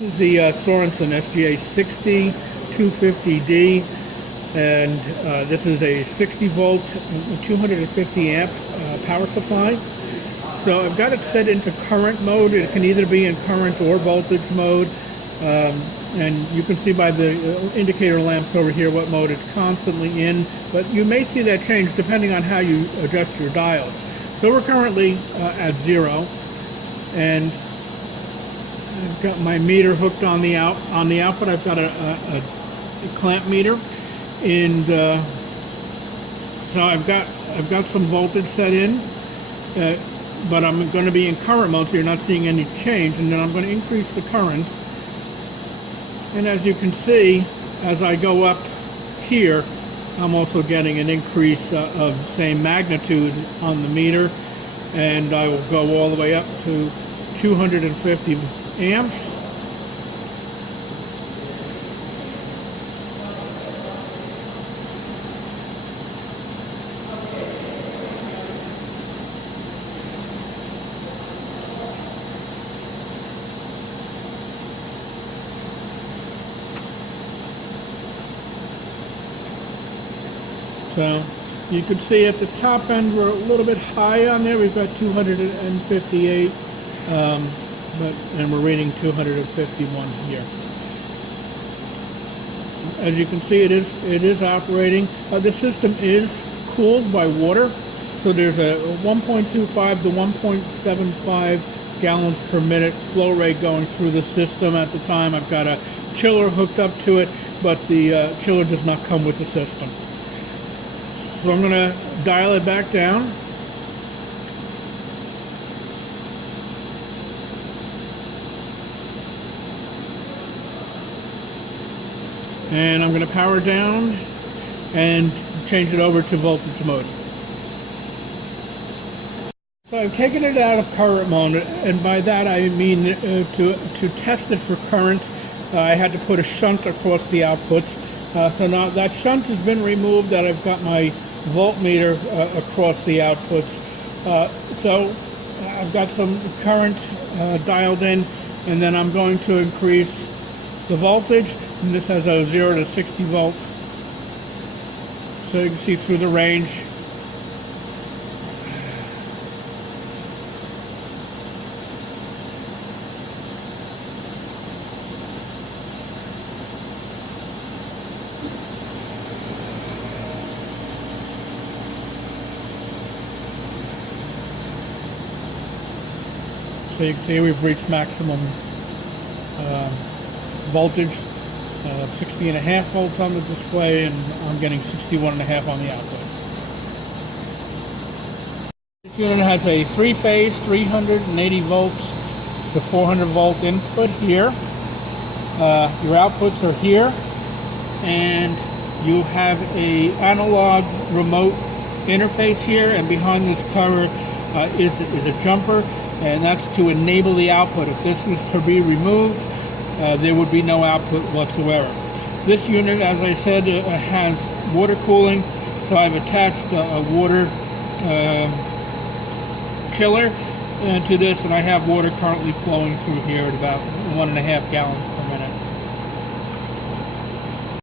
This is the Sorensen SGA60W250D, and this is a 60 volt, 250 amp power supply. So I've got it set into current mode. It can either be in current or voltage mode, and you can see by the indicator lamps over here what mode it's constantly in, but you may see that change depending on how you adjust your dials. So we're currently at 0, and I've got my meter hooked on the output. I've got a clamp meter, and so I've got some voltage set in, but I'm going to be in current mode, so you're not seeing any change. And then I'm going to increase the current, and as you can see, as I go up here, I'm also getting an increase of same magnitude on the meter, and I will go all the way up to 250 amps. So you can see at the top end we're a little bit high on there. We've got 258, and we're reading 251 here. As you can see, it is operating. The system is cooled by water, so there's a 1.25 to 1.75 gallons per minute flow rate going through the system at the time. I've got a chiller hooked up to it, but the chiller does not come with the system. So I'm going to dial it back down. And I'm going to power down and change it over to voltage mode. So I've taken it out of current mode, and by that I mean to test it for current, I had to put a shunt across the outputs. So now that shunt has been removed, that I've got my voltmeter across the outputs. So I've got some current dialed in, and then I'm going to increase the voltage, and this has a 0 to 60 volts. So you can see through the range. So you can see we've reached maximum voltage, 60.5 volts on the display, and I'm getting 61.5 on the output. This unit has a 3-phase, 380 volts to 400 volt input here. Your outputs are here, and you have a analog remote interface here, and behind this cover is a jumper, and that's to enable the output. If this is to be removed, there would be no output whatsoever. This unit, as I said, has water cooling, so I've attached a water chiller to this, and I have water currently flowing through here at about 1.5 gallons